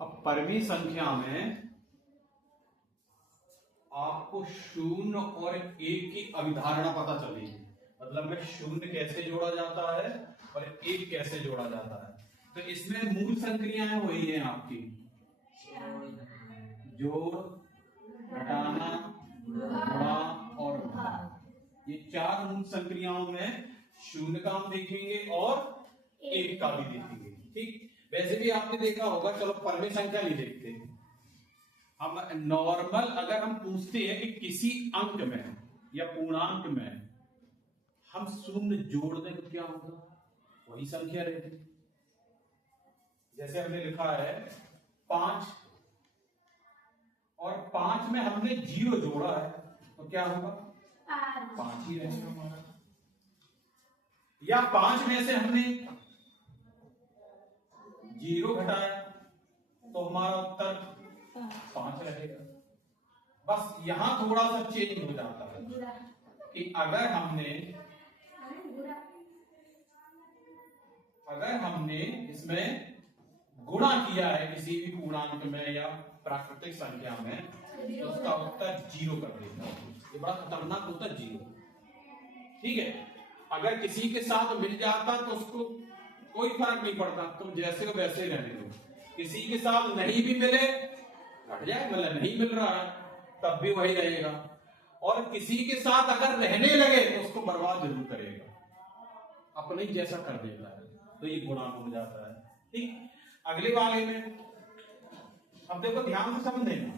अब परिमेय संख्या में आपको शून्य और एक की अवधारणा पता चलेगी। मतलब में शून्य कैसे जोड़ा जाता है और एक कैसे जोड़ा जाता है। तो इसमें मूल संक्रियाएं वही हैं आपकी, जोड़, घटाना, गुणा और भाग। ये चार मूल संक्रियाओं में शून्य का हम देखेंगे और एक का भी देखेंगे। ठीक, वैसे भी आपने देखा होगा, चलो परिमेय संख्या नहीं देखते हम। नॉर्मल अगर हम पूछते हैं कि किसी अंक में या पूर्णांक में हम शून्य जोड़ दें तो क्या होगा, वही संख्या रहेगी। जैसे हमने लिखा है 5 और 5 में हमने 0 जोड़ा है तो क्या होगा, 5 ही रहेगा हमारा। या 5 में से हमने 0 घटाया तो हमारा उत्तर 5 रहेगा। बस यहां थोड़ा सा चेंज हो जाता है कि अगर हमने इसमें गुणा किया है किसी भी पूर्णांक में या प्राकृतिक संख्या में तो उसका उत्तर 0 कर देता है। ये बड़ा खतरनाक होता है 0। ठीक है, अगर किसी के साथ मिल जाता तो उसको कोई फर्क नहीं पड़ता, तुम जैसे हो वैसे ही रहने दो। किसी के साथ नहीं भी मिले घट जाए, मतलब नहीं मिल रहा है तब भी वही रहेगा। और किसी के साथ अगर रहने लगे तो उसको बर्बाद जरूर करेगा, अपने ही जैसा कर देता है। तो ये गुणांक हो जाता है। ठीक, अगले वाले में अब देखो ध्यान से समझेंगे,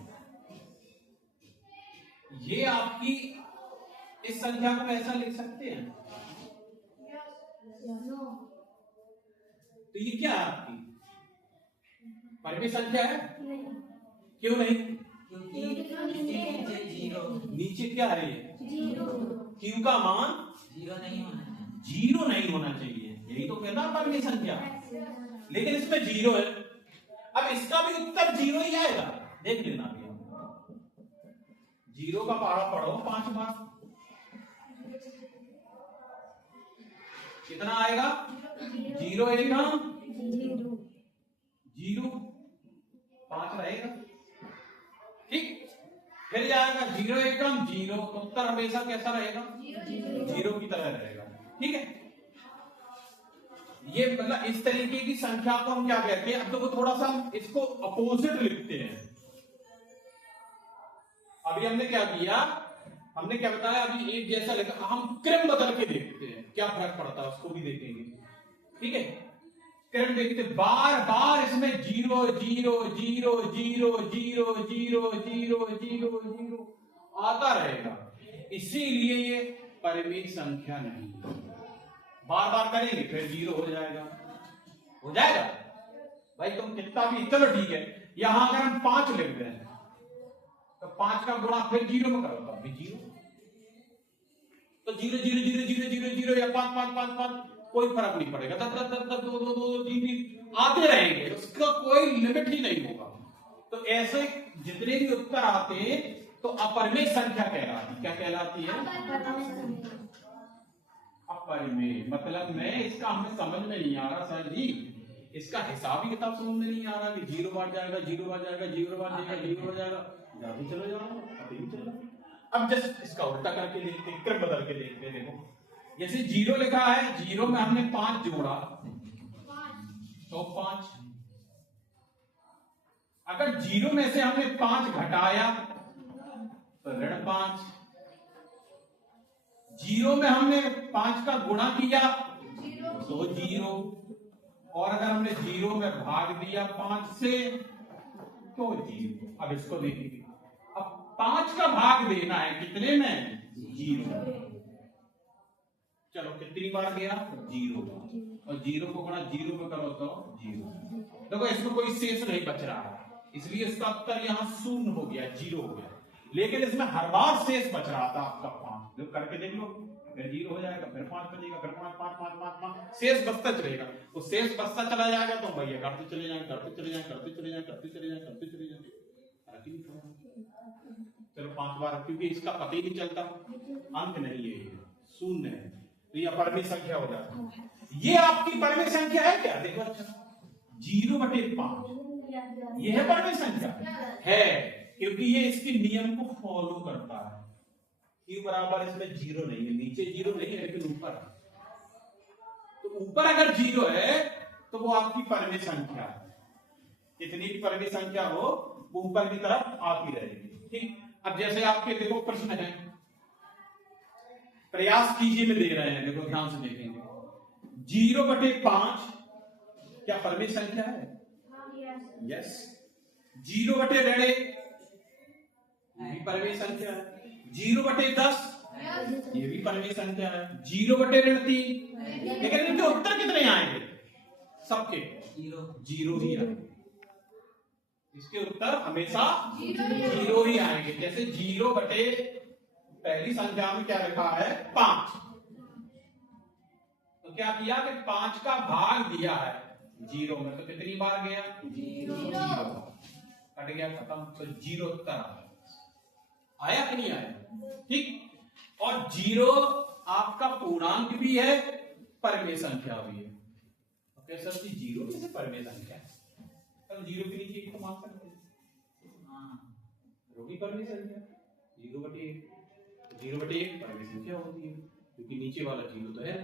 ये आपकी इस संख्या को ऐसा लिख सकते हैं। तो ये क्या है, आपकी परिमेय संख्या है? क्यों नहीं? नीचे क्या है ये? क्यू का मान 0 नहीं होना चाहिए। यही तो कहता है परिमेय संख्या, लेकिन इसमें 0 है। अब इसका भी उत्तर 0 ही आएगा, देख लेना। अभी 0 का पहाड़ा पढ़ो 5 बार, कितना आएगा? 0 1 0 5 रहेगा। ठीक, फिर जाएगा 0 1 0, तो उत्तर हमेशा कैसा रहेगा? 0 की तरह रहेगा। ठीक है, ये मतलब इस तरीके की संख्या को हम क्या कहते हैं। अब तो थोड़ा सा इसको अपोजिट लिखते हैं। अभी हमने क्या किया, हमने क्या बताया, अभी एक जैसा लिखा, हम क्रम बदल के देखते हैं क्या फर्क पड़ता है, उसको भी देखेंगे। ठीक है, क्रम देखते, बार बार इसमें 0 0 0 0 0 0 0 0 0 आता रहेगा, इसीलिए ये परिमेय संख्या नहीं। बार बार करेंगे फिर 0 हो जाएगा, हो जाएगा भाई। तुम कितना भी, चलो ठीक है, यहां अगर हम 5 लिख दें तो 5 का गुणा फिर 0 में करो तो अभी 0, तो 0 0 0 0 0 0 या 5 5 5 5 कोई फर्क नहीं पड़ेगा। 10 10 10 10 2 2 2 3 3 आते रहेंगे, उसका कोई लिमिट ही नहीं होगा। तो ऐसे जितने भी उत्तर आते तो अपरिमेय संख्या कहलाती। क्या कहलाती है? अपरिमेय। मतलब में इसका हमें समझ में नहीं आ रहा सर जी, इसका हिसाब ही किताब समझ में नहीं आ रहा कि 0 बार जाएगा 0 बार जाएगा 0 बार जाएगा 0 हो जाएगा, जाते चलो जाओ, अभी भी चलो। अब जस्ट इसका उल्टा करके देखते, क्रम बदल के देखते हैं। देखो जैसे 0 लिखा है, 0 में हमने 5 जोड़ा तो 5। अगर 0 में से हमने 5 घटाया तो ऋण 5। 0 में हमने 5 का गुणा किया तो 0, और अगर हमने 0 में भाग दिया 5 से तो 0। अब इसको देखिए, अब 5 का भाग देना है कितने में? 0। चलो कितनी बार गया? 0, और 0 को गुणा 0 में करो तो 0। देखो इसमें कोई शेष नहीं बच रहा है, इसलिए इसका उत्तर यहां 0 हो गया, 0 हो गया। लेकिन इसमें हर बार शेष बच रहा था आपका 5, जो करके देख लो, फिर 0 हो जाएगा, फिर 5 बचेगा, फिर 5 5 5 5 5 शेष बचता चलेगा। तो शेष बचता चला जाएगा तो भैया करते चले जाए, करते चले जाए, करते चले जाए, करते चले जाए, करते चले जाए। चलो 5 बार, क्योंकि इसका पता ही नहीं चलता, अंक नहीं है, 0 है, तो ये अपरिमेय संख्या हो जाती है। ये आपकी परिमेय संख्या है क्या? देखो अच्छा, 0/5 ये है परमेय संख्या है, क्योंकि ये इसके नियम को फॉलो करता है। Q बराबर इसमें जीरो नहीं है, नीचे जीरो नहीं है लेकिन ऊपर है। तो ऊपर अगर जीरो है तो वो आपकी परमेय संख्या है। कितनी भी परमेय संख्या हो वो ऊपर की तरफ आती रहेगी। ठीक, अब जैसे आपके देखो प्रश्न है, प्रयास कीजिए में दे रहे हैं, देखो ध्यान से देखेंगे। 0/5 क्या परमेय संख्या है? यस। 0/1 ये भी परमेय संख्या है। 0/10 ये भी परमेय संख्या है। 0/3 लेकिन इनके उत्तर कितने आएंगे? सबके जीरो ही आएंगे। इसके उत्तर हमेशा जीरो ही आएंगे। जैसे 0 बटे पहली संख्या में क्या लिखा है? 5। तो क्या किया कि 5 का भाग दिया है 0 में, तो कितनी बार गया? 0 कट गया, खत्म। तो 0 उत्तर आया कि नहीं आया? ठीक। और 0 आपका पूर्णांक भी है, परमेय संख्या भी है। तो सर जी 0 कैसे परमेय संख्या है? तो 0 के नीचे 1 को मान सकते हैं। वो भी परमेय संख्या 0/1 परमेय संख्या होती है, क्योंकि नीचे वाला 0 तो है।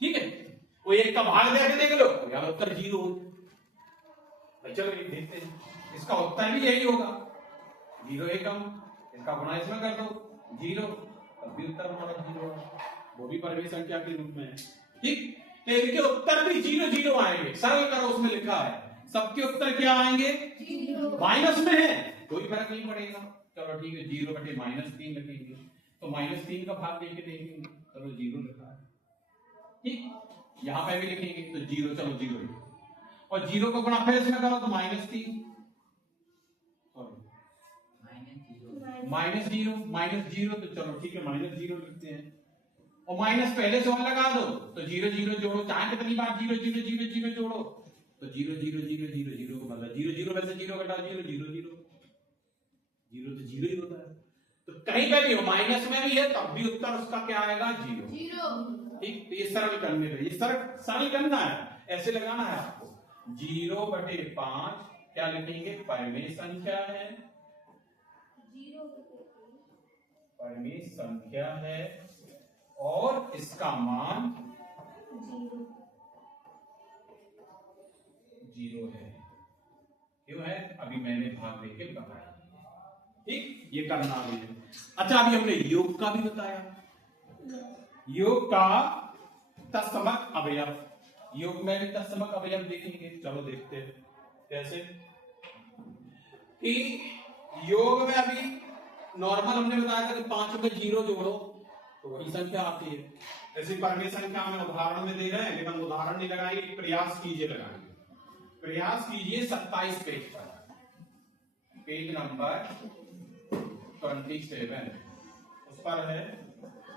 ठीक है, वो 1 का भाग देके देख लो, यार उत्तर 0 हो। चलो ये देखते हैं, इसका उत्तर भी यही होगा। 0 एकम, इसका गुणा इसमें कर दो 0, तब भी उत्तर हमारा 0 है। वो भी परमेय संख्या के रूप में है। ठीक, तो इनके उत्तर भी 0 0 आएंगे। सरल करो, उसमें लिखा है सबके उत्तर क्या आएंगे? माइनस में है, कोई फर्क नहीं पड़ेगा। चलो ठीक है, 0/-3 लिखेंगे, तो -3 का भाग देके देखेंगे। चलो 0 लिखा है। ठीक, यहां पे भी लिखेंगे तो 0, चलो 0 और 0 को गुणा फिर इसमें करो तो -3, -0 तो चलो ठीक है -0 लिखते हैं। और माइनस पहले से और लगा दो तो 0 0 जोड़ो, चाहे कितनी बार 0 0 0 0 जोड़ो तो 0 0 0 0 0 को मतलब 0 0 में से 0 घटा 0 0 0 0 तो 0 ही होता है। तो कहीं पे भी हो, माइनस में भी है तब भी उत्तर उसका क्या आएगा? 0। ठीक, तो ये सरल करने पे, ये सरल करना है, ऐसे लगाना है आपको। 0/5 क्या लिखेंगे? परमेय संख्या है, परमेय संख्या है और इसका मान 0 है। क्यों है? अभी मैंने भाग देके बताया। ठीक, ये करना भी है। अच्छा, अभी हमने योग का भी बताया। योग का तत्समक अवयव, योग में भी तत्समक अवयव देखेंगे। चलो देखते हैं कैसे। कि योग में अभी नॉर्मल हमने बताया था कि 5 में 0 जोड़ो तो वही संख्या आती है। ऐसी परमेय संख्या में उदाहरण में दे रहे हैं, लेकिन उदाहरण नहीं लगाएंगे, प्रयास कीजिए लगाएंगे। प्रयास कीजिए 27 पेज पर, पेज नंबर 27, उस पर है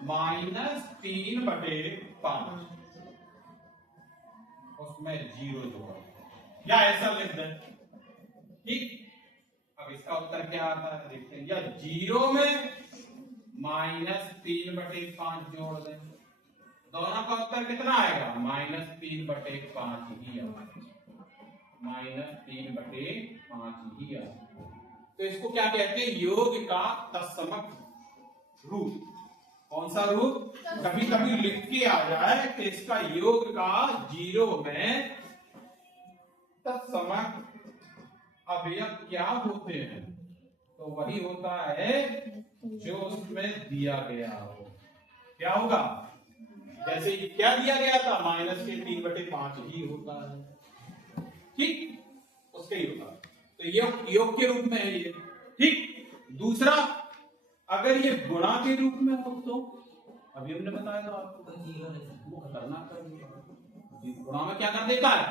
-3/5, उसमें 0 जोड़ो या ऐसा लिख दें। ठीक, अब इसका उत्तर क्या आता है देखते हैं। या 0 में -3/5 जोड़ दें, दोनों का उत्तर कितना आएगा? -3/5 ही आएगा, -3/5 ही आएगा। तो इसको क्या कहते हैं? योग का तत्समक रूप। कौन सा रूप? कभी कभी लिख के आ जाए कि इसका योग का 0 में तत्समक अवयव क्या होते हैं, तो वही होता है जो उसमें दिया गया हो। क्या होगा? जैसे क्या दिया गया था? -3/5 ही होता है। ठीक, उसका ही होता है। तो योग के रूप में है ये। ठीक, दूसरा अगर ये गुणा के रूप में हो तो अभी हमने बताया था आपको, वो खतरनाक कर देता। गुणा में क्या कर देता है?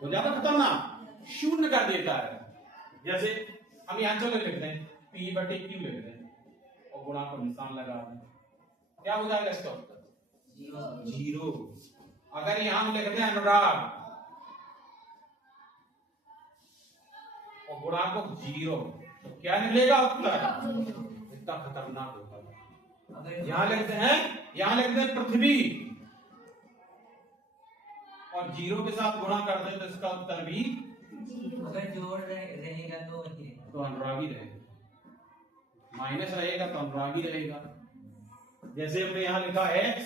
वो ज्यादा खतरनाक, शून्य कर देता है। जैसे हम यहां चलो लिख दें P/Q लिख दें और गुणा को निशान लगा दें, क्या हो जाएगा इसका उत्तर? 0। अगर यहां हम लिख दें अनुराग और गुणा को 0 तो क्या निकलेगा उत्तर? इतना खतरनाक होता है। यहां लिखते हैं, यहां लिखते हैं पृथ्वी और 0 के साथ गुणा कर दें तो इसका उत्तर भी अगर जोड़ रहेगा तो अनुरागी रहेगा, माइनस रहेगा तो अनुरागी रहेगा। जैसे हमने यहाँ लिखा x,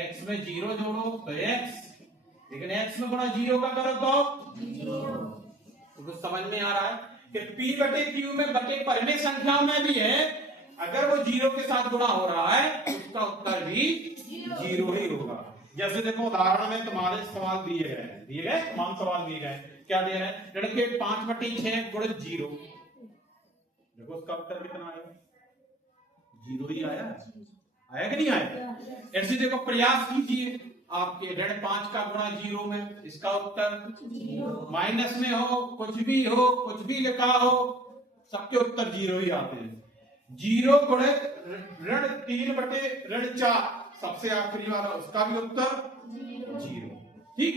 x में 0 जोड़ो तो x, लेकिन x में गुणा 0 का करो तो कुछ समझ में आ रहा है कि p बटे q में बटे परिमेय संख्याओं में भी है, अगर वो 0 के साथ गुणा हो रहा है तो उसका उत्तर भी 0 ही होगा। जैसे देखो उदाहरण में तुम्हारे सवाल दिए गए तमाम सवाल दिए गए, क्या दे रहे हैं, लड़के 5/6 गुणित 0, देखो उसका उत्तर कितना आएगा, 0 ही आया कि नहीं आया। ऐसे देखो प्रयास कीजिए, आपके 5 का गुणा 0 में, इसका उत्तर माइनस में हो, कुछ भी लिखा हो, सबके उत्तर 0 ही आते हैं। 0 गुणित -3/4 सबसे आखिरी वाला, उसका भी उत्तर 0। ठीक,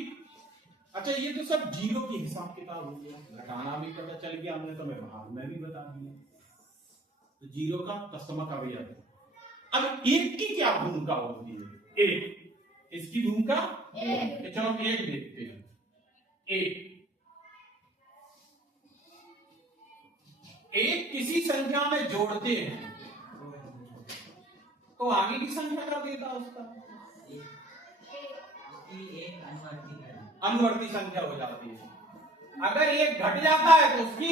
अच्छा ये तो सब 0 की हिसाब किताब हो गया, घटाना भी पता चल गया, हमने तो व्यवहार में भी बता दिया, तो 0 का तस्मा का भी आता। अब 1 की क्या भूमिका होती है, 1, इसकी भूमिका 1, चलो 1 देखते हैं। 1 किसी संख्या में जोड़ते हैं तो आगे की संख्या क्या देता है, उसका अनुवर्ती संख्या हो जाती है। अगर 1 घट जाता है तो उसकी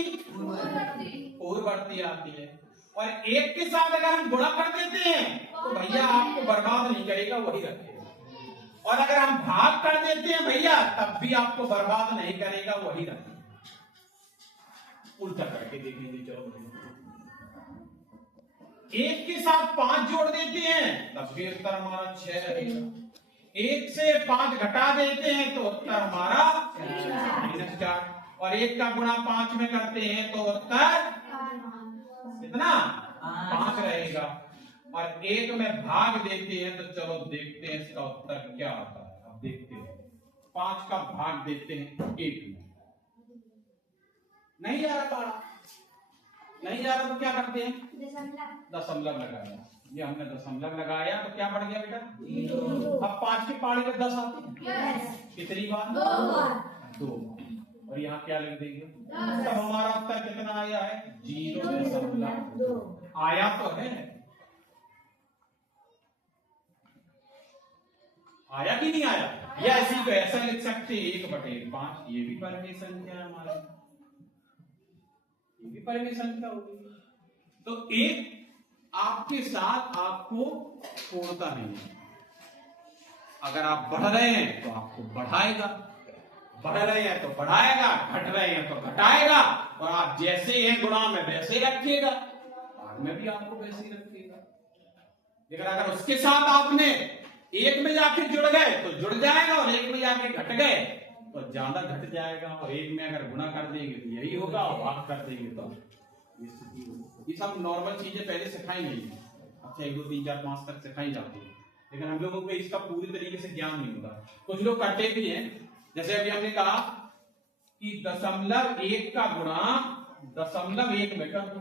पूर्ववर्ती आती है, और 1 के साथ अगर हम गुणा कर देते हैं तो भैया आपको बर्बाद नहीं करेगा, वही रखेगा, और अगर हम भाग कर देते हैं भैया तब भी आपको बर्बाद नहीं करेगा, वही रखेगा। उल्टा करके देखेंगे, चलो 1 के साथ 5 जोड़ देते हैं तब भी उत्तर हमारा 6 रहेगा, 1 से 5 घटा देते हैं तो उत्तर हमारा -4, और 1 का गुणा 5 में करते हैं तो उत्तर कितना 5 रहेगा, और 1 में भाग देते हैं तो चलो देखते हैं इसका उत्तर क्या आता है। अब देखते हैं, 5 का भाग देते हैं 1 में, नहीं जा रहा पारा, नहीं जा रहा तो क्या करते हैं, दशमलव लगाया, ये हमने दशमलव लगाया तो क्या बढ़ गया बेटा 0। अब 5 की पारी में 10 आती है, कितनी बार 2 बार, और यहाँ क्या लिख देंगे, तब हमारा उत्तर कितना आया है 0.2 आया तो है, आया कि नहीं आया, या इसी को ऐसा लिख सकते 1/5, ये भी परिमेय संख्या है हमारी, ये भी परिमेय संख्या होगी। तो 1 आपके साथ आपको छोड़ता नहीं है, अगर आप बढ़ रहे हैं तो आपको बढ़ाएगा, बढ़ रहे हैं तो बढ़ाएगा, घट रहे हैं तो घटाएगा, और आप जैसे हैं गुणा में वैसे रखिएगा, भाग में भी आपको वैसे ही रखिएगा। लेकिन अगर उसके साथ आपने 1 में जाके जुड़ गए तो जुड़ जाएगा, और 1 में जाके घट गए तो ज्यादा घट जाएगा, और 1 में अगर गुणा कर देंगे तो यही होगा, और भाग कर देंगे तो ये सब नॉर्मल चीजें पहले सिखाई नहीं है, अच्छा 1 2 3 4 5 तक सिखाई जाती है, लेकिन हम लोगों को इसका पूरी तरीके से ज्ञान नहीं होता। कुछ लोग करते भी हैं, जैसे अभी हमने कहा कि 0.1 का गुणा 0.1 में कर दो,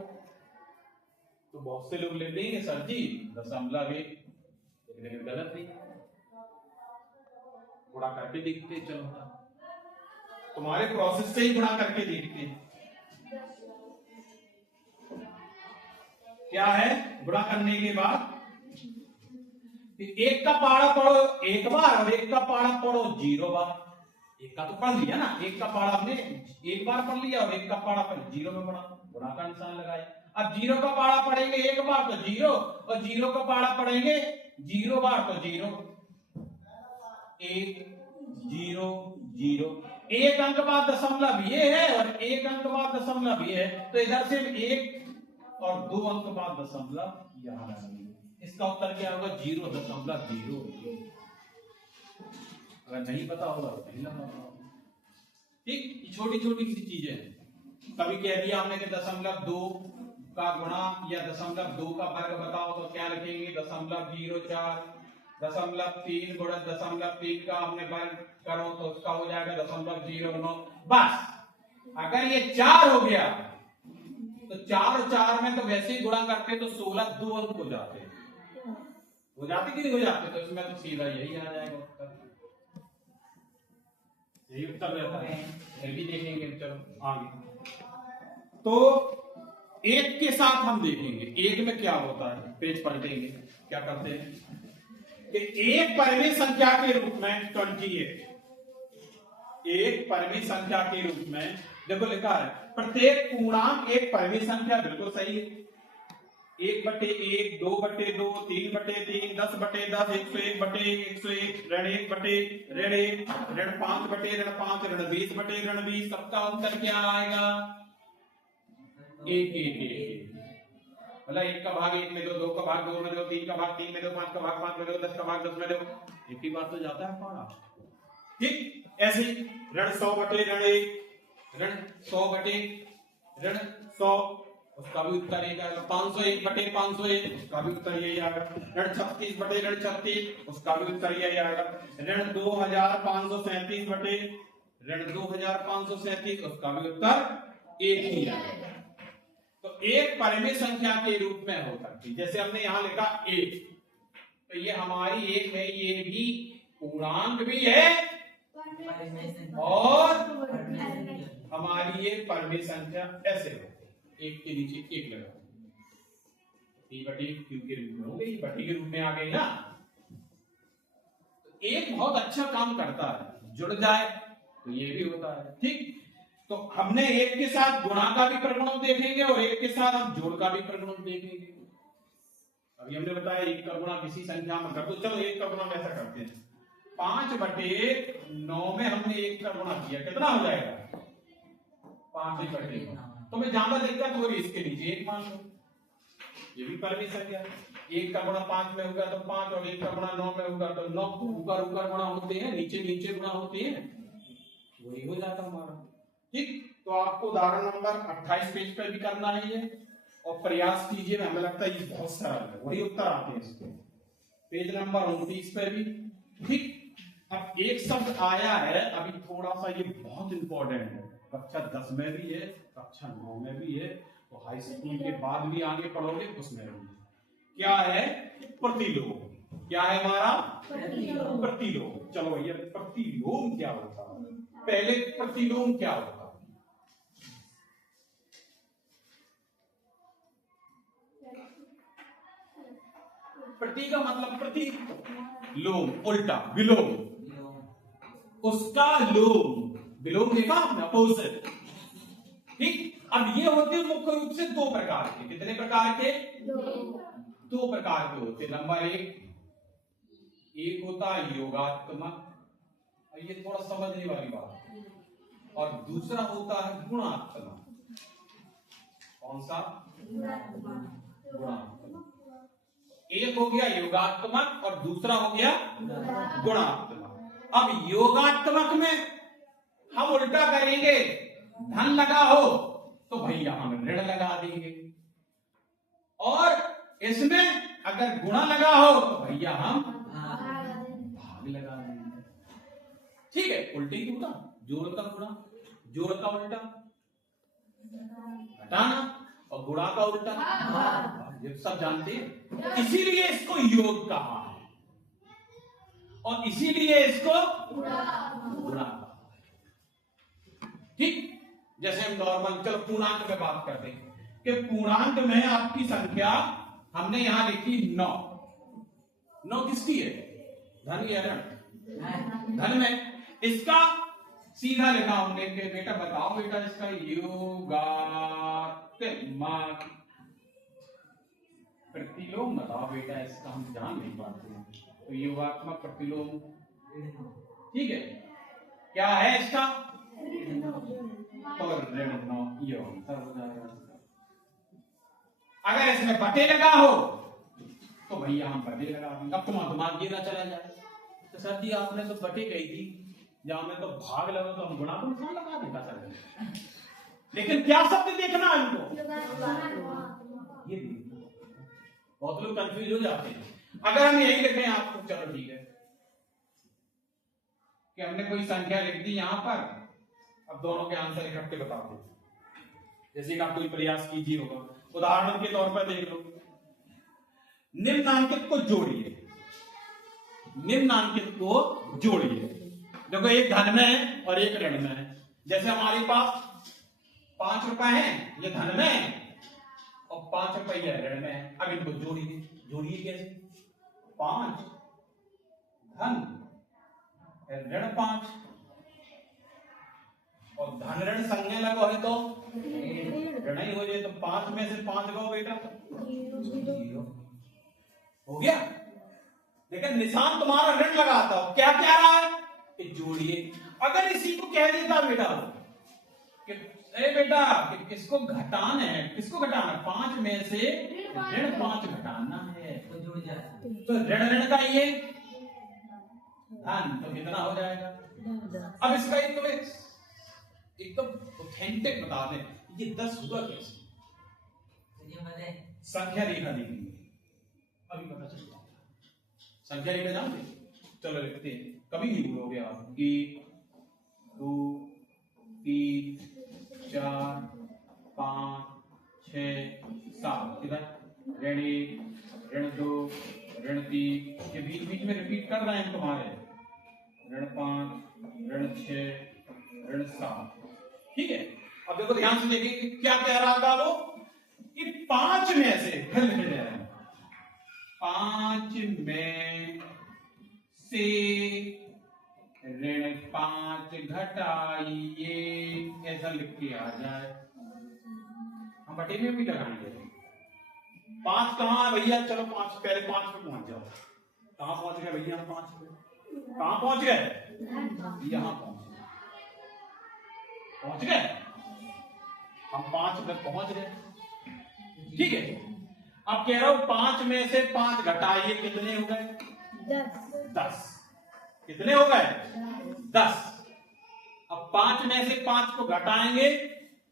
तो बहुत से लोग ले देंगे सर जी 0.1, लेकिन गलत नहीं, गुणा करके देखते, चलो तुम्हारे प्रोसेस से ही गुणा करके देखते हैं क्या है। गुणा करने के बाद 1 का पारा पढ़ो 1 बार, और 1 का पारा पढ़ो 0 बार, 1 का तो पढ़ लिया ना, 1 का पारा हमने 1 बार पढ़ लिया, और 1 का पारा पर 0 में पढ़ा, गुणा का निशान लगाया। अब 0 का पारा पढ़ेंगे 1 बार तो 0, और 0 का पारा पढ़ेंगे 0 बार तो 0, 1 0 0, 1 अंक बाद दशमलव ये है, और 1 अंक बाद दशमलव ये है, तो इधर से 1 और 2 अंक बाद दशमलव यहां लगाएंगे, इसका उत्तर क्या होगा 0.0। अगर नहीं पता होगा तो नहीं लगाना, ठीक, छोटी छोटी सी चीजें हैं। कभी कह दिया हमने कि 0.2 का गुणा या 0.2 का वर्ग बताओ, तो क्या लिखेंगे 0.04, 0.3 गुणा 0.3 का हमने वर्ग करो तो उसका हो जाएगा 0.09। बस अगर ये 4 हो गया तो 4 और 4 में तो वैसे ही गुणा करते तो 16 2 अंक हो जाते कि नहीं हो जाते, तो इसमें तो सीधा यही आ जाएगा उत्तर, यही उत्तर रहता है, फिर भी देखेंगे। चलो आगे। तो एक के साथ हम देखेंगे एक में क्या होता है, पेज पलटेंगे। क्या करते हैं कि एक परिमेय संख्या के रूप में 28, एक परिमेय संख्या के रूप में देखो लिखा है प्रत्येक पूर्णांक एक परिमेय संख्या, बिल्कुल सही है। 1/1, 2/2, 3/3, 10/10, 101/101, ऋण 1/1, ऋण 1, ऋण 5/5, ऋण 20/20। सबका उत्तर क्या आएगा? 1 1 1। मतलब 1 का भाग 1 में दो, 2 का भाग 2 में दो, 3 का भाग 3 में दो, 5 का भाग 5 में दो, 10 का भाग 10 में दो। एक ही बार तो जाता है हमारा। ठीक ऐसे ऋण 100/1, ऋण 100/ऋण 100, उसका भी उत्तर यही आएगा। 501/501, उसका भी उत्तर यही आएगा। ऋण 36/36, उसका भी उत्तर यही आएगा। ऋण 2537 ऋण 2537, उसका भी उत्तर एक ही आएगा। तो एक परिमेय संख्या के रूप में हो सकती, जैसे हमने यहां लिखा 1, तो ये हमारी एक है, ये भी पूर्णांक भी है और हमारी ये परिमेय संख्या ऐसे होती है, एक के नीचे एक लगा। P/Q के रूप में हो गई, बटी के रूप में आ गई ना। तो एक बहुत अच्छा काम करता है, जुड़ जाए तो ये भी होता है। ठीक, तो हमने एक के साथ गुणा का भी प्रगुणक देखेंगे और एक के साथ हम जोड़ का भी प्रगुणक देखेंगे। अभी हमने बताया एक का गुणा किसी संख्या में कर दो, चलो एक का गुणा कैसा करते हैं। 5/9 में हमने एक का गुणा किया, कितना हो जाएगा? 5/9। तो मैं ज्यादा दिक्कत हो रही, इसके नीचे एक मान लो, ये भी परिमेय संख्या। एक का गुणा 5 में होगा तो 5, और एक का गुणा 9 में होगा तो 9। ऊपर ऊपर गुणा होते हैं, नीचे नीचे गुणा होते हैं, वही हो जाता हमारा। ठीक, तो आपको उदाहरण नंबर 28 पेज पर भी करना है ये, और प्रयास कीजिए। हमें लगता है ये बहुत सरल है, वही उत्तर आते हैं इसके। पेज नंबर 29 पे भी। ठीक, अब एक शब्द आया है, अभी थोड़ा सा ये बहुत इंपॉर्टेंट है, कक्षा 10 में भी है, कक्षा 9 में भी है, तो हाई स्कूल के बाद भी आगे पढ़ोगे उसमें भी। क्या है? प्रतिलोम। क्या है हमारा? प्रतिलोम। चलो भैया, प्रतिलोम क्या होता है? पहले प्रतिलोम क्या होता है? प्रति का मतलब प्रति, लोम उल्टा, विलोम, उसका लोम, विलोम देखा आपने, अपोजिट। ठीक, अब ये होते हैं मुख्य रूप से दो प्रकार के। कितने प्रकार के? दो प्रकार के होते। नंबर एक होता है योगात्मक, ये थोड़ा समझने वाली बात है, और दूसरा होता है गुणात्मक। कौन सा? गुणात्मक। एक हो गया योगात्मक और दूसरा हो गया गुणात्मक। अब योगात्मक में हम उल्टा करेंगे, धन लगा हो तो भैया हम ऋण लगा देंगे, और इसमें अगर गुणा लगा हो तो भैया हम भाग लगा देंगे। ठीक है, उल्टे की गुणा, जोड़ का गुणा, जोड़ का उल्टा घटाना, और गुणा का उल्टा, ये सब जानते हैं। इसीलिए इसको योग कहा है, और इसीलिए इसको गुणा कहा है। ठीक, जैसे हम नॉर्मल, चलो पूर्णांक में बात करते हैं कि पूर्णांक में आपकी संख्या हमने यहां लिखी 9। 9 किसकी है? धन या ऋण? धन में। इसका सीधा लिखा हमने कि बेटा बताओ बेटा इसका योगात्मक प्रतिलोम बताओ बेटा, इसका हम जान नहीं पाते हैं। तो योगात्मक प्रतिलोम, ठीक है, क्या है इसका? तो ऋण 9, ये उत्तर हो जाएगा। अगर इसमें बटे लगा हो तो भैया हम बटे लगा देंगे। अब दिमाग ये ना चला जाए तो सर जी आपने तो बटे कही थी, जहां में तो भाग लगा तो हम गुणा को निशान लगा देगा सर। लेकिन क्या शब्द देखना है हमको, ये बहुत लोग कंफ्यूज हो जाते हैं। अगर हम यही लिखें आपको, चलो ठीक है कि हमने कोई संख्या लिख दी यहां पर, अब दोनों के आंसर इकट्ठे बता दो। जैसे कि आप कोई प्रयास कीजिए होगा, उदाहरण के तौर पर देख लो, निम्नांकित को जोड़िए, निम्नांकित को जोड़िए। देखो एक धन में है और एक ऋण में है। जैसे हमारे पास 5 रुपए हैं, ये धन में है और 5 रुपये ऋण में है। अब इनको जोड़िए कैसे? 5 धन ऋण 5 और धन ऋण संज्ञा लगो है तो ऋण ही हो जाए। तो 5 में से 5 गो बेटा 0 हो गया। लेकिन निशान तुम्हारा ऋण लगाता हो, क्या कह रहा है कि जोड़िए। अगर इसी को कह देता बेटा कि ए बेटा कि किसको घटाना है, किसको घटाना, 5 में से ऋण 5 घटाना है, तो जुड़ जाता है। तो ऋण का ये धन तो कितना हो जाएगा। अब इसका एक तुम्हें एकदम ऑथेंटिक बता दें, ये 10 हुआ कैसे? संख्या रेखा देखेंगे अभी पता चल जाएगा। संख्या रेखा जानते? चलो लिखते हैं, कभी नहीं भूलोगे आप। 1 2 3 4 5 6 7 किधर? ऋण 1 ऋण 2 ऋण 3, ये बीच बीच में रिपीट कर रहे हैं तुम्हारे। ऋण 5 ऋण 6 ऋण 7। ठीक है। अब देखो ध्यान से देखिए क्या कह रहा था वो कि 5 में से 5 में से ऋण 5 घटाइए, ऐसा लिख के आ जाए। हम बटे में भी लगाएंगे। 5 कहां है भैया? चलो 5 पहले 5 पे पहुंच जाओ। कहां पहुंच गए भैया? 5 पे कहां पहुंच गए? यहां पहुंच गए। हम 5 पे पहुंच गए। ठीक है। अब कह रहा हूं 5 में से 5 घटाइए, कितने हो गए? 10। कितने हो गए? 10। अब 5 में से 5 को घटाएंगे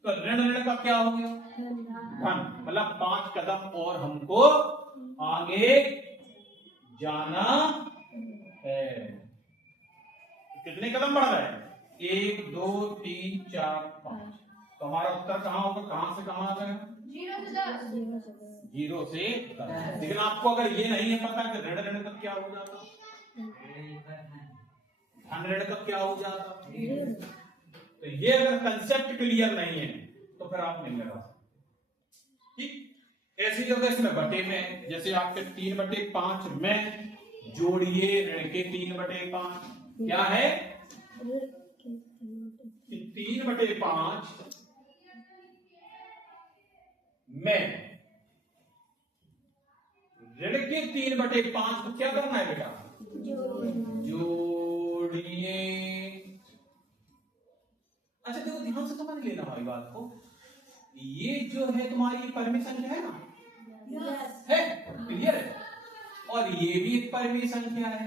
तो ऋण का क्या हो गया? धन। मतलब 5 कदम और हमको आगे जाना है। कितने कदम बढ़ रहे हैं? 1 2 3 4 5। तो हमारा उत्तर कहां होगा? कहां से कहां आ गया? 0 से 10। लेकिन आपको अगर ये नहीं है पता कि ऋण का क्या हो जाता, धन ऋण का क्या हो जाता, तो ये अगर कंसेप्ट क्लियर नहीं है तो फिर आप नहीं लगा। ठीक। ऐसी जगह इसमें बटे में, जैसे आपके 3/5 में जोड़िए ऋण के 3/5 क्या है? 3/5 में ऋण के 3/5 को क्या करना है बेटा? जोड़िए। अच्छा देखो ध्यान से समझ लेना हमारी बात को। ये जो है तुम्हारी परमेय संख्या है ना? है, क्लियर है। और ये भी एक परमेय संख्या है।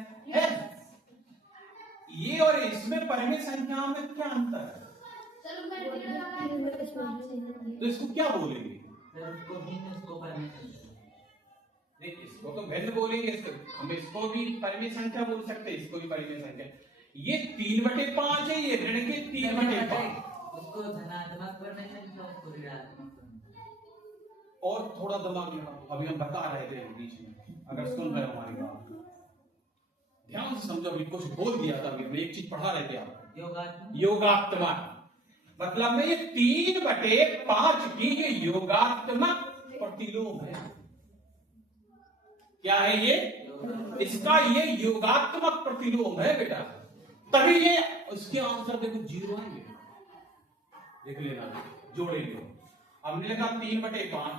ये और इसमें परमेय संख्या में क्या अंतर है? तो इसको क्या बोलेंगे? इसको तो भिन्न बोलेंगे। हम इसको भी परमेय संख्या बोल सकते हैं, इसको भी परमेय संख्या। ये 3/5 है, ये ऋण के 3/5। उसको धनात्मक करना है तो उसको ऋणात्मक करना। और थोड़ा दिमाग लगाओ, अभी हम बता रहे थे बीच में, अगर सुन रहे हो हमारी बात ध्यान से समझो। अभी कुछ बोल दिया था, अभी हम एक चीज पढ़ा रहे थे आपको, योगात्मक। मतलब में ये 3/5 की ये योगात्मक प्रतिलोम है। क्या है ये? इसका ये योगात्मक प्रतिलोम है बेटा। तभी ये उसके आंसर देखो 0 आएंगे। देख लेना, जोड़ेंगे। हमने लिखा 3/5,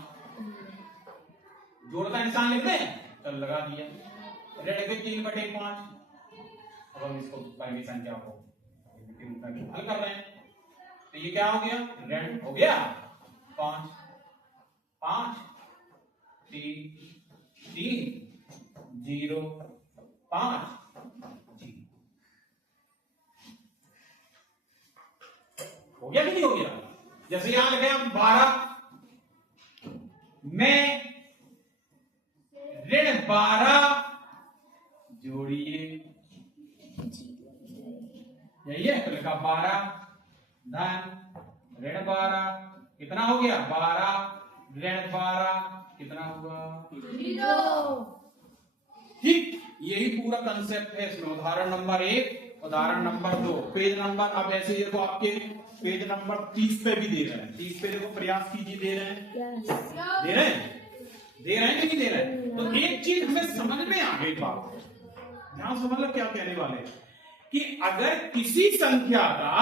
जोड़ का निशान लिख दें, चल लगा दिया। ऋण के 3/5। अब हम इसको पहली संख्या को हल कर रहे हैं, तो ये क्या हो गया? ऋण हो गया 5 5 3 3 0 5 0। हो गया कि नहीं हो गया? जैसे यहां लिखे हम 12 में ऋण 12 जोड़िए, यही है। तो लिखा 12 धन ऋण 12 कितना हो गया? 12 ऋण 12 कितना हुआ? 0। ठीक, यही पूरा कंसेप्ट है इसमें। उदाहरण नंबर 1 उदाहरण नंबर 2 पेज नंबर, अब ऐसे देखो आपके पेज नंबर 30 पे भी दे रहे हैं। 30 पे देखो प्रयास कीजिए, दे रहे हैं, दे रहे हैं, दे रहे हैं कि नहीं दे रहे हैं? तो एक चीज हमें समझ में आ गई बात, ध्यान से मतलब क्या कहने वाले हैं कि अगर किसी संख्या का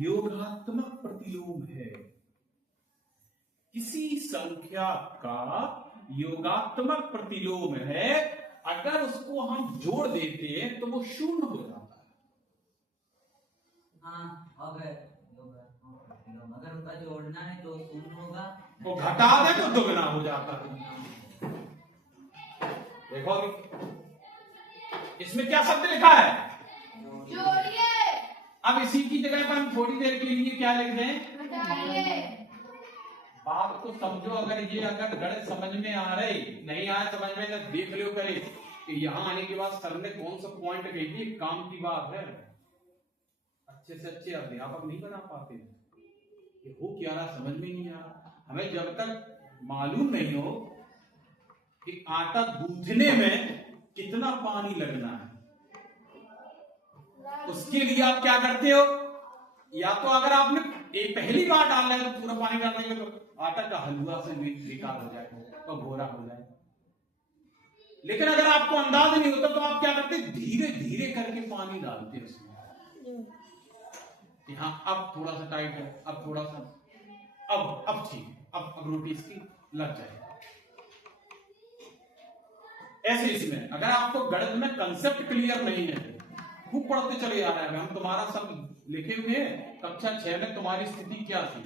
योगात्मक प्रतिलोम है, किसी संख्या का योगात्मक प्रतिलोम है, अगर उसको हम जोड़ देते हैं तो वो शून्य हो जाता है। हाँ, अगर उसका जोड़ना है तो शून्य होगा, वो घटा दे तो दुगना हो जाता है। देखो अभी इसमें क्या शब्द लिखा है? जोड़िए। अब इसी की जगह पर हम थोड़ी देर के लिए क्या लिख दें? घटाइए। बात को समझो, अगर गणित समझ में आ रही नहीं आया समझ में तो देख लो करे कि यहाँ आने के बाद सर ने कौन सा पॉइंट कही थी, काम की बात है। अच्छे से अच्छे अध्यापक नहीं बना पाते, ये हो क्या रहा समझ में नहीं आ रहा। हमें जब तक मालूम नहीं हो कि आटा गूंथने में कितना पानी लगना है, उसके लिए आप क्या करते हो? या तो अगर आपने पहली बार डालना है तो पूरा पानी डालना है तो आटा का हलवा से बेकार हो जाएगा तो घोरा हो जाएगा। लेकिन अगर आपको अंदाज नहीं होता तो आप क्या करते? धीरे धीरे करके पानी डालते उसमें। हाँ अब थोड़ा सा टाइट है, अब थोड़ा सा, अब ठीक, अब रोटी इसकी लग जाएगी। ऐसे इसमें अगर आपको गणित में कंसेप्ट क्लियर नहीं है, खूब पढ़ते चले आ रहे हैं, हम तुम्हारा सब लिखे हुए हैं, कक्षा 6 में तुम्हारी स्थिति क्या थी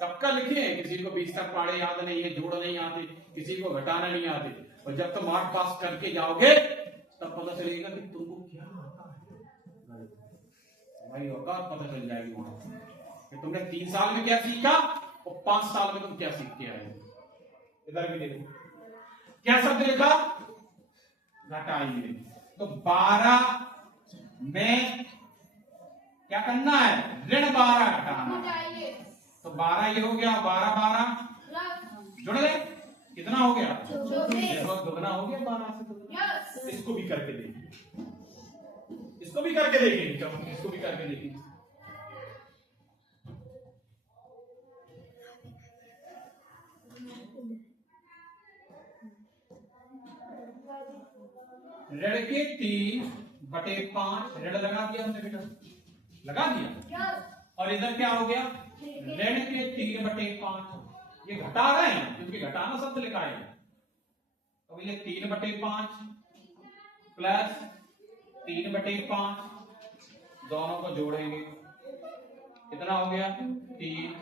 सबका लिखे हैं। किसी को 20 तक पाड़े याद नहीं है, जोड़ नहीं आते, किसी को घटाना नहीं आते, और जब तुम 8 पास करके जाओगे तब पता चलेगा कि तुमको क्या आता है, तुम्हारी औकात पता चल जाएगी वहां कि तुमने 3 साल में क्या सीखा और 5 साल में तुम क्या सीख के आए। इधर भी देखो क्या शब्द लिखा? घटाइए। तो 12 में क्या करना है? ऋण 12 घटाना है। तो 12 ये हो गया, 12 12 जुड़ गए, कितना हो गया? दुगना हो गया 12 से दुगना। इसको भी करके देखिए, इसको भी करके देखिए, चलो इसको भी करके देखिए। ऋण के 3/5 ऋण लगा दिया हमने बेटा, लगा दिया। और इधर क्या हो गया? ऋण के 3/5। ये घटा रहे हैं क्योंकि घटाना शब्द लिखा है। तो ये 3/5 प्लस 3/5 दोनों को जोड़ेंगे, कितना हो गया? 3,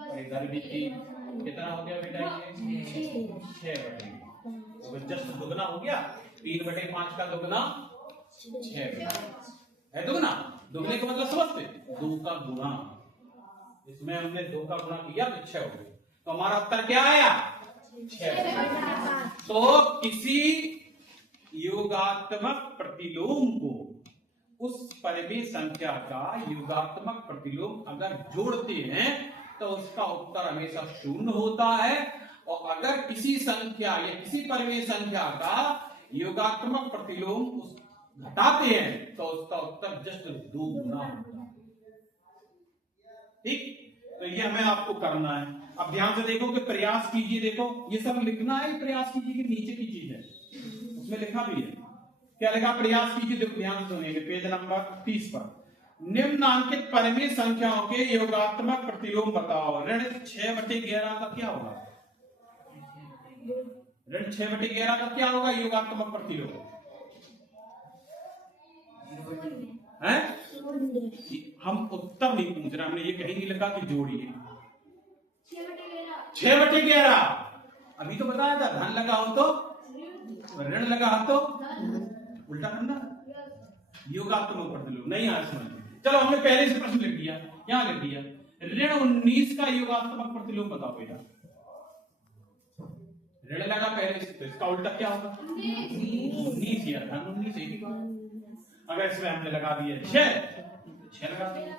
और इधर भी 3, कितना हो गया बेटा? ये 6/5। तो जस्ट दुगना हो गया, 3/5 का दुगना 6 है। दुगना, दुगने का मतलब समझते? 2 का गुणा। इसमें हमने 2 का गुणा किया तो 6 हो गया, तो हमारा उत्तर क्या आया? 6। तो किसी योगात्मक प्रतिलोम को उस परिमेय संख्या का योगात्मक प्रतिलोम अगर जोड़ते हैं तो उसका उत्तर हमेशा 0 होता है, और अगर किसी संख्या या किसी परिमेय संख्या का योगात्मक प्रतिलोम घटाते हैं तो उसका उत्तर जस्ट 2 गुना होता है। ठीक, तो ये हमें आपको करना है। अब ध्यान से देखो कि प्रयास कीजिए, देखो ये सब लिखना है, प्रयास कीजिए कि नीचे की चीज है, उसमें लिखा भी है। क्या लिखा? प्रयास कीजिए, देखो ध्यान से सुनिए, पेज नंबर 30 पर निम्नांकित परिमेय संख्याओं के योगात्मक प्रतिलोम बताओ। ऋण 6/11 का क्या होगा? ऋण 6/11 का क्या होगा योगात्मक प्रतिलोम? हैं? हम उत्तर नहीं पूछ रहे, हमने ये कहीं नहीं लिखा कि जोड़िए। 6/11 अभी तो बताया था, धन लगा हो तो ऋण लगा हो तो उल्टा करना, योगात्मक प्रतिलोम नहीं आया समझ में। चलो हमने पहले से प्रश्न लिख दिया, क्या लिख दिया? ऋण 19 का योगात्मक प्रतिलोम बताओ बेटा। ऋण लगा पहले से, तो इसका उल्टा क्या होगा? 19 या धन 19 एक ही बात। अगर इसमें हमने लगा दिया 6 लगा दिया,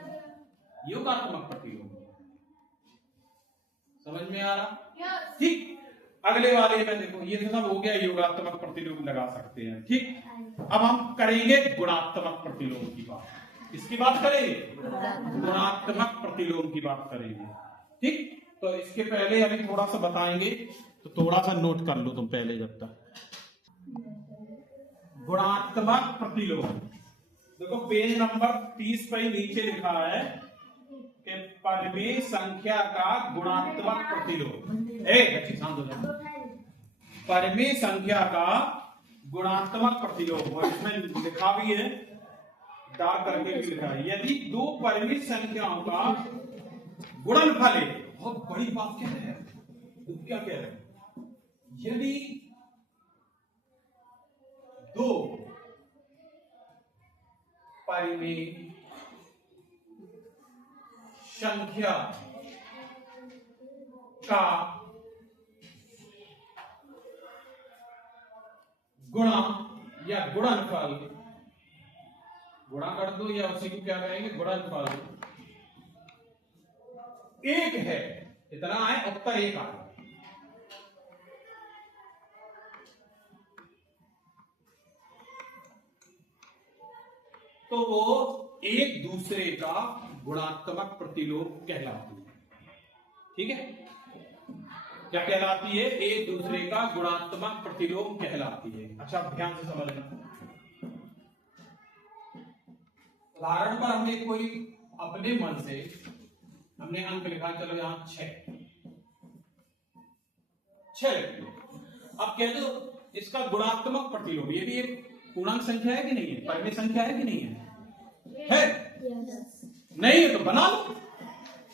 योगात्मक प्रतिलोम। समझ में आ रहा? ठीक। अगले वाले में देखो ये तो सब हो गया, योगात्मक प्रतिलोम लगा सकते हैं, ठीक। अब हम करेंगे गुणात्मक प्रतिलोम की बात। किसकी बात करेंगे? गुणात्मक प्रतिलोम की बात करेंगे, ठीक। तो इसके पहले अभी थोड़ा सा बताएंगे, तो थोड़ा सा नोट कर लो तुम पहले जब तक। गुणात्मक प्रतिलोम देखो पेज नंबर 30 पर ही नीचे लिखा है कि परिमेय संख्या का गुणात्मक प्रतिलोम। बच्चे शांत हो जाओ। परिमेय संख्या का गुणात्मक प्रतिलोम, और इसमें लिखा भी है, डार्क करके भी लिखा है, यदि दो परिमेय संख्याओं का गुणनफल है। बहुत बड़ी बात कह रहे हैं, क्या कह रहे हैं? यदि दो परिमेय संख्या का गुणा या गुणनफल, गुणा कर दो या उसी को क्या कहेंगे? गुणनफल एक है, इतना है, उत्तर एक आ गया। तो वो एक दूसरे का गुणात्मक प्रतिलोम कहलाती है, ठीक है। क्या कहलाती है? एक दूसरे का गुणात्मक प्रतिलोम कहलाती है। अच्छा ध्यान से समझना। उदाहरण पर हमने कोई अपने मन से हमने अंक लिखा, चलो यहां 6 लिख लो। अब कह दो इसका गुणात्मक प्रतिलोम, ये भी एक पूर्णांक संख्या है कि नहीं है? परिमेय संख्या है कि नहीं है? है? नहीं है तो बना लो,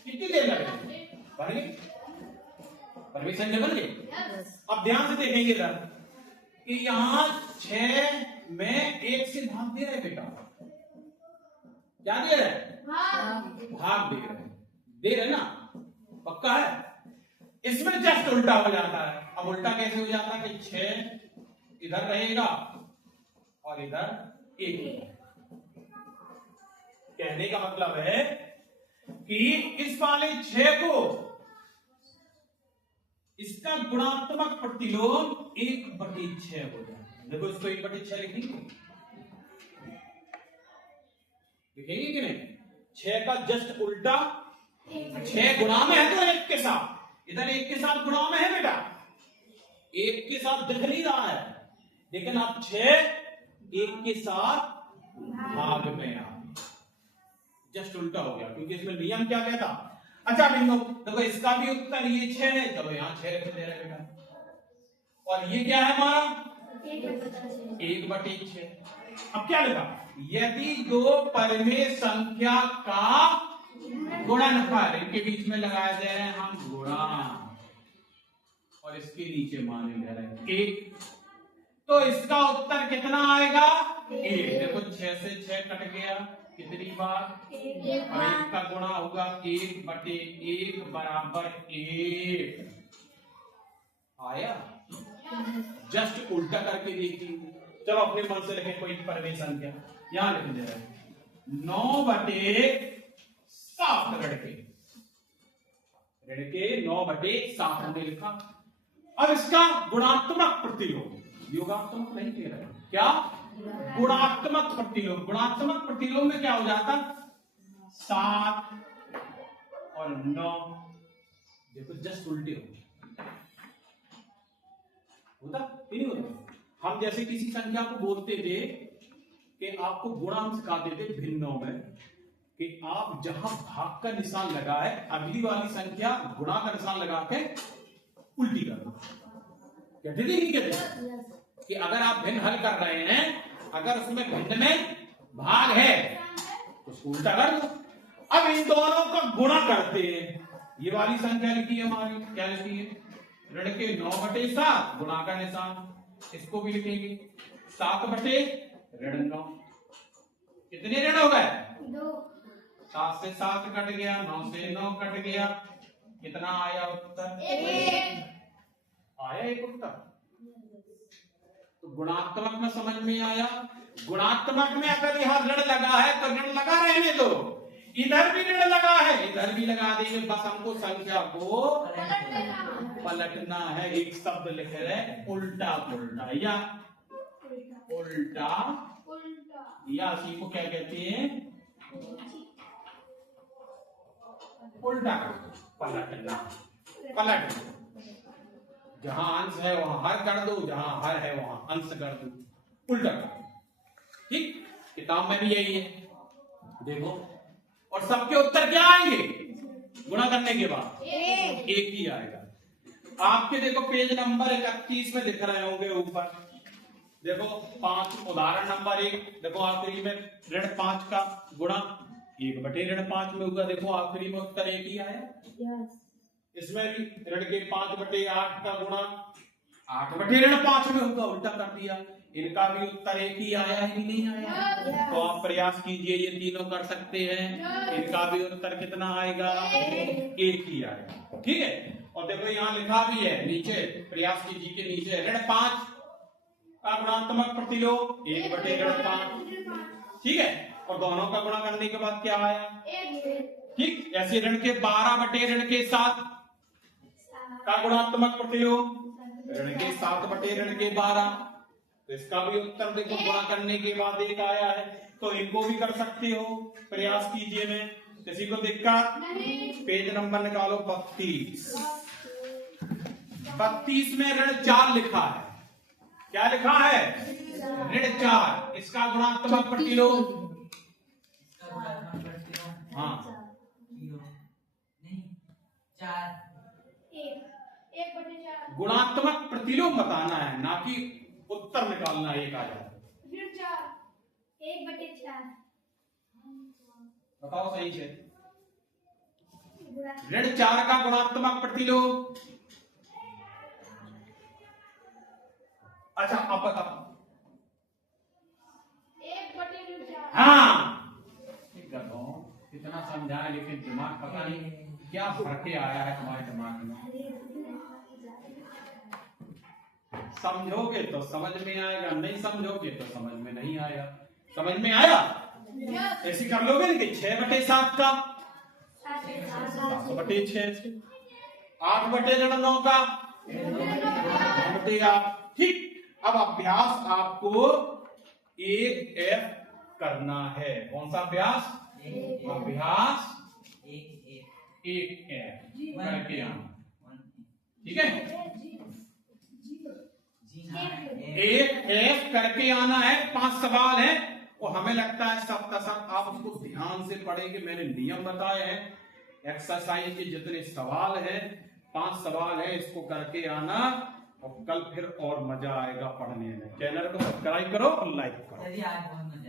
कितनी देर लगेगी? परिमेय संख्या बन गई। अब ध्यान से देखेंगे इधर कि यहां 6 में 1 से भाग दे रहे बेटा, क्या दे रहे? भाग दे रहे, दे रहे ना, पक्का है। इसमें जस्ट उल्टा हो जाता है। अब उल्टा कैसे हो जाता है कि 6 इधर रहेगा और इधर 1। कहने का मतलब है कि इस वाले 6 को इसका गुणात्मक प्रतिलोम 1/6 हो जाए। देखो इसको 1/6 लिखेंगे, लिखेंगे कि नहीं? 6 का जस्ट उल्टा, 6 गुणा में है तो 1 के साथ, इधर 1 के साथ गुणा में है बेटा, 1 के साथ दिख नहीं रहा है, लेकिन अब 6 1 के साथ भाग में आ, जस्ट उल्टा हो गया, क्योंकि इसमें नियम क्या कहता। अच्छा बिंदु देखो इसका भी उत्तर ये 6 है, चलो यहां 6 रख दे रहे बेटा, और ये क्या है हमारा 1/6। अब क्या लिखा? यदि दो परिमेय संख्या का गुणनफल, इनके बीच में लगाए दे रहे हैं हम गुणा, और इसके नीचे माने दे रहे हैं 1, तो इसका उत्तर कितना आएगा? 1। देखो 6 से 6 कट गया, कितनी बार? और 1 का गुणा होगा 1/1 बराबर 1 आया। जस्ट उल्टा करके देखिए। चलो अपने मन से लिखें कोई परिमेय संख्या, यहां लिख दे रहे हैं 9/7 लड़के 9/7 हमने लिखा। अब इसका गुणात्मक प्रतिलोम, योगात्मक नहीं कह रहे, क्या? गुणात्मक प्रतिलोम। गुणात्मक प्रतिलोम में क्या हो जाता? 7 और 9, देखो जस्ट उल्टे होता नहीं होता। हम जैसे किसी संख्या को बोलते थे कि आपको गुणांक सिखाते थे भिन्नों में, कि आप जहां भाग का निशान लगा है अगली वाली संख्या गुणा का निशान लगा के उल्टी कर दो। कहते थे नहीं कहते? कि अगर आप भिन्न हल कर रहे हैं, अगर उसमें भिन्न में भाग है तो उसको उल्टा कर दो। अब इन दोनों का गुणा करते हैं, ये वाली संख्या लिखी है हमारी, क्या लिखी है? ऋण के 9/7 गुणा का निशान, इसको भी लिखेंगे 7/9। कितने ऋण हो गए? 2। 7 से 7 कट गया, 9 से 9 कट गया, कितना आया उत्तर? 1 आया एक उत्तर। तो गुणात्मक में समझ में आया। गुणात्मक में अगर यहां ऋण लगा है तो ऋण लगा रहने दो, इधर भी ऋण लगा है, इधर भी लगा देंगे, बस हमको संख्या को पलट देना। पलटना है। एक शब्द लिख रहे हैं उल्टा पुल्टा, या उल्टा, उल्टा। या इसी को क्या कहते हैं, उल्टा कर दो, पलटना, पलट दो। जहां अंश है वहां हर कर दो, जहां हर है वहां अंश कर दो, उल्टा कर दो। ठीक, किताब में भी यही है, देखो। और सबके उत्तर क्या आएंगे गुणा करने के बाद? एक ही आएगा। आपके देखो पेज नंबर 31 में दिख रहे होंगे ऊपर, देखो 5 उदाहरण नंबर 1, देखो आखिरी में ऋण 5 का गुणा 1/5 में होगा, देखो आखिरी में उत्तर एक ही आया। इसमें भी ऋण के 5/8 का गुणा 8/5 में होगा, उल्टा कर दिया। इनका भी उत्तर एक ही आया है कि नहीं आया? तो आप प्रयास कीजिए, ये तीनों कर सकते हैं। इनका भी उत्तर कितना आएगा? एक ही आएगा। ठीक है, और देखो यहाँ लिखा भी है नीचे, प्रयास कीजिए के नीचे ऋण 5 का गुणात्मक प्रतिलोम 1/5। ठीक है, और दोनों का गुणा करने के बाद क्या आया? ठीक, ऐसे ऋण के 12 के 7 का गुणात्मक प्रतिलोम ऋण के 7/12। तो इसका भी उत्तर देखो गुणा करने के बाद एक आया है। तो इनको भी कर सकते हो, प्रयास कीजिए। में किसी को दिक्कत? पेज नंबर निकालो 32। 32 में ऋण 4 लिखा है। क्या लिखा है? ऋण 4। इसका गुणात्मक प्रतिलोम, हाँ 1/4। गुणात्मक प्रतिलोम बताना है, ना कि उत्तर निकालना। एक आ जाए, ऋण 4 1/4। बताओ सही से। ऋण 4 का गुणात्मक प्रतिलोम, अच्छा अब बताओ। 1/4। हाँ, कितना समझाए लेकिन दिमाग पता नहीं क्या फर्क आया है तुम्हारे दिमाग में। समझोगे तो समझ में आएगा, नहीं समझोगे तो समझ में नहीं आएगा। समझ में आया? ऐसे कर लोगे ना कि 6/7 का 7/6, 8/9 का 9/8। ठीक, अब अभ्यास आपको 1F करना है। कौन सा अभ्यास? अभ्यास 1F करके आना। ठीक है, 1F करके आना है। 5 सवाल है और हमें लगता है सब का सब आप उसको ध्यान से पढ़ेंगे। मैंने नियम बताए हैं। एक्सरसाइज के जितने सवाल हैं 5 सवाल है, इसको करके आना और कल फिर और मजा आएगा पढ़ने में। चैनल को सब्सक्राइब करो और लाइक करो। आज बहुत मजा